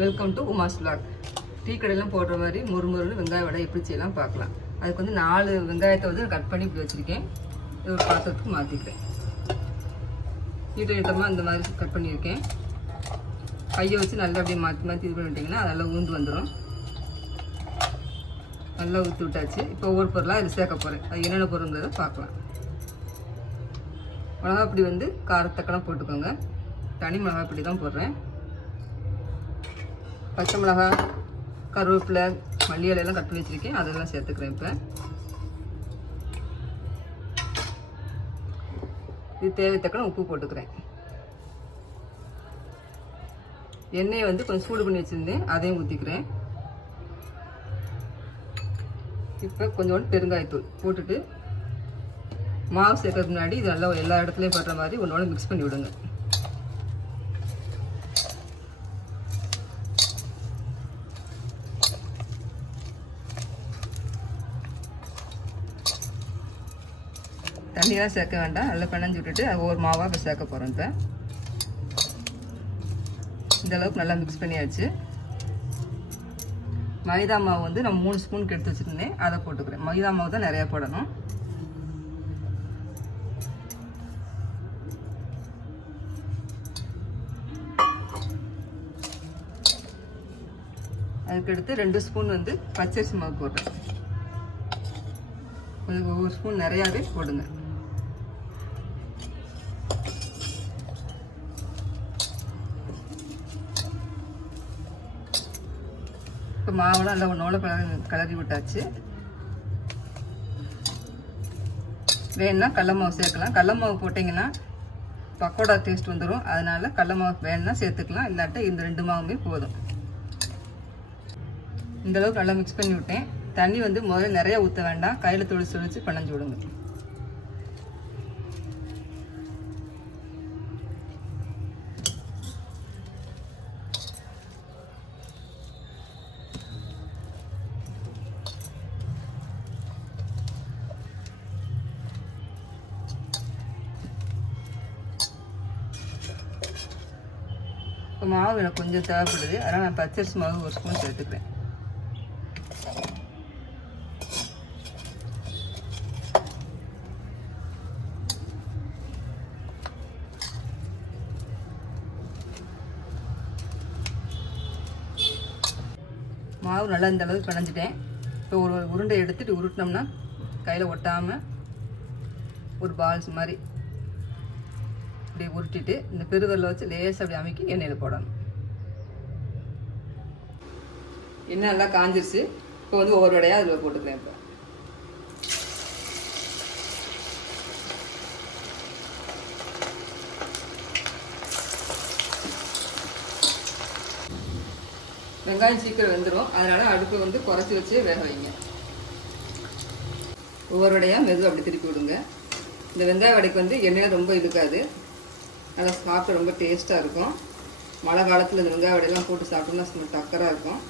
Welcome to Uma's vlog. Tea கடையெல்லாம் போடுற மாதிரி முறுமுறுன்னு வெங்காய வடை எப்படி செய்யலாம் பார்க்கலாம். அதுக்கு வந்து 4 வெங்காயத்தை வந்து கட் பண்ணி இப்படி வச்சுருக்கேன். இது ஒரு பாத்திரத்துக்கு மாற்றிக்கிறேன். நீட்டமாக இந்த மாதிரி கட் பண்ணியிருக்கேன். கையை வச்சு நல்லா அப்படியே மாற்றி மாற்றி இது பண்ணிட்டிங்கன்னா அது நல்லா ஊந்து வந்துடும். நல்லா ஊற்றி விட்டாச்சு. இப்போ ஒவ்வொரு பொருளாக அதில் சேர்க்க போகிறேன். அது என்னென்ன பொருள்ன்றதை பார்க்கலாம். மிளகாப்பொடி வந்து காரத்தக்கெல்லாம் போட்டுக்கோங்க. தனி மிளகாப்பொடி தான் போடுறேன். பச்சை மிளகாய், கருவேப்பிலை, மல்லி இலையெல்லாம் கட் பண்ணி வச்சுருக்கேன். அதெல்லாம் சேர்த்துக்கிறேன். இப்போ இது தேவைத்தக்கன உப்பு போட்டுக்கிறேன். எண்ணெயை வந்து கொஞ்சம் சூடு பண்ணி வச்சுருந்தேன், அதையும் ஊற்றிக்கிறேன். இப்போ கொஞ்சோண்டு பெருங்காயத்தூள் போட்டுட்டு மாவு சேர்க்கறதுக்கு முன்னாடி இது நல்லா எல்லா இடத்துலையும் படுற மாதிரி ஒன்றோட மிக்ஸ் பண்ணி விடுங்க. தண்ணியெல்லாம் சேர்க்க வேண்டாம். நல்லா பிணைஞ்சு விட்டுட்டு அது ஒவ்வொரு மாவாக இப்போ சேர்க்க போகிறோம். இப்போ இந்தளவுக்கு நல்லா மிக்ஸ் பண்ணியாச்சு. மைதா மாவு வந்து நான் 3 ஸ்பூனுக்கு எடுத்து வச்சுருந்தேன், அதை போட்டுக்கிறேன். மைதா மாவு தான் நிறையா போடணும். அதுக்கடுத்து 2 ஸ்பூன் வந்து பச்சரிசி மாவு போடுறேன். கொஞ்சம் ஒவ்வொரு ஸ்பூன் நிறையாவே போடுங்க. இப்போ மாவுலாம் நல்லா ஒன்றோட கலரி விட்டாச்சு. வேணுன்னா கடல மாவு சேர்க்கலாம். கடல மாவு போட்டிங்கன்னா பக்கோடா டேஸ்ட் வந்துடும். அதனால் கடல மாவு வேணுன்னா சேர்த்துக்கலாம். இல்லாட்ட இந்த 2 மாவுமே போதும். இந்தளவுக்கு நல்லா மிக்ஸ் பண்ணி விட்டேன். தண்ணி வந்து முதல்ல நிறையா ஊற்ற வேண்டாம். கையில் தொளிச்சு பிணைஞ்சு விடுங்க. இப்போ மாவு எனக்கு கொஞ்சம் தேவைப்படுது. அதனால் நான் பச்சரிசி மாவு 1 ஸ்பூன் சேர்த்துக்கிறேன். மாவு நல்லா இந்த அளவுக்கு பிணைஞ்சிட்டேன். இப்போ ஒரு உருண்டை எடுத்துகிட்டு உருட்டினோம்னா கையில் ஒட்டாமல் ஒரு பால்ஸ் மாதிரி அப்படியே உருட்டிட்டு இந்த பெருவரில் வச்சு லேசாக அப்படி அமைக்கி எண்ணெயில் போடணும். எண்ணெய் நல்லா காஞ்சிருச்சு. இப்போ வந்து ஒவ்வொரு வடையாக அதில் போட்டுக்கிறேன். இப்போ வெங்காயம் சீக்கிரம் வெந்துடும். அதனால் அடுப்பு வந்து குறைச்சி வச்சு வேக வைங்க. ஒவ்வொரு வடையாக மெதுவாக அப்படி திருப்பி விடுங்க. இந்த வெங்காய வடைக்கு வந்து எண்ணெயில் ரொம்ப இருக்காது. நல்லா சாப்பிட ரொம்ப டேஸ்ட்டாக இருக்கும். மழை காலத்தில் இந்த வெங்காய வடையெல்லாம் போட்டு சாப்பிட்டோம்னா சும்மா டக்கராக இருக்கும்.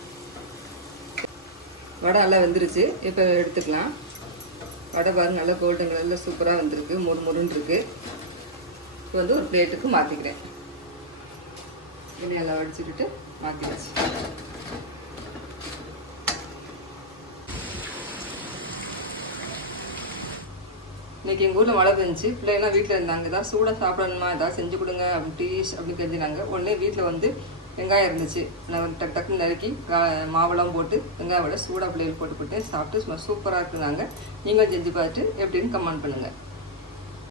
வடை நல்லா வெந்துருச்சு. இப்போ எடுத்துக்கலாம். வடை பாருங்க நல்லா கோல்டன் கலரில் சூப்பராக வந்துருக்கு. முறுன்னு இருக்குது. இப்போ வந்து ஒரு பிளேட்டுக்கு மாற்றிக்கிறேன். எண்ணெய் வடிச்சுக்கிட்டு மாற்றிடுச்சு. இன்றைக்கி எங்கள் ஊரில் மழை பெஞ்சிச்சு. பிள்ளைங்களாம் வீட்டில் இருந்தாங்க. ஏதாவது சூடாக சாப்பிடணுமா, ஏதாவது செஞ்சு கொடுங்க அப்படின்னு டீஸ் அப்படின்னு தெரிஞ்சினாங்க. உடனே வீட்டில் வந்து வெங்காயம் இருந்துச்சு. நான் டக்குன்னு நறுக்கி மாவெல்லாம் போட்டு வெங்காயம் விட சூடாக பிள்ளைகள் போட்டு சாப்பிட்டு சூப்பராக இருக்குனாங்க. நீங்களும் செஞ்சு பார்த்துட்டு எப்படின்னு கமெண்ட் பண்ணுங்கள்.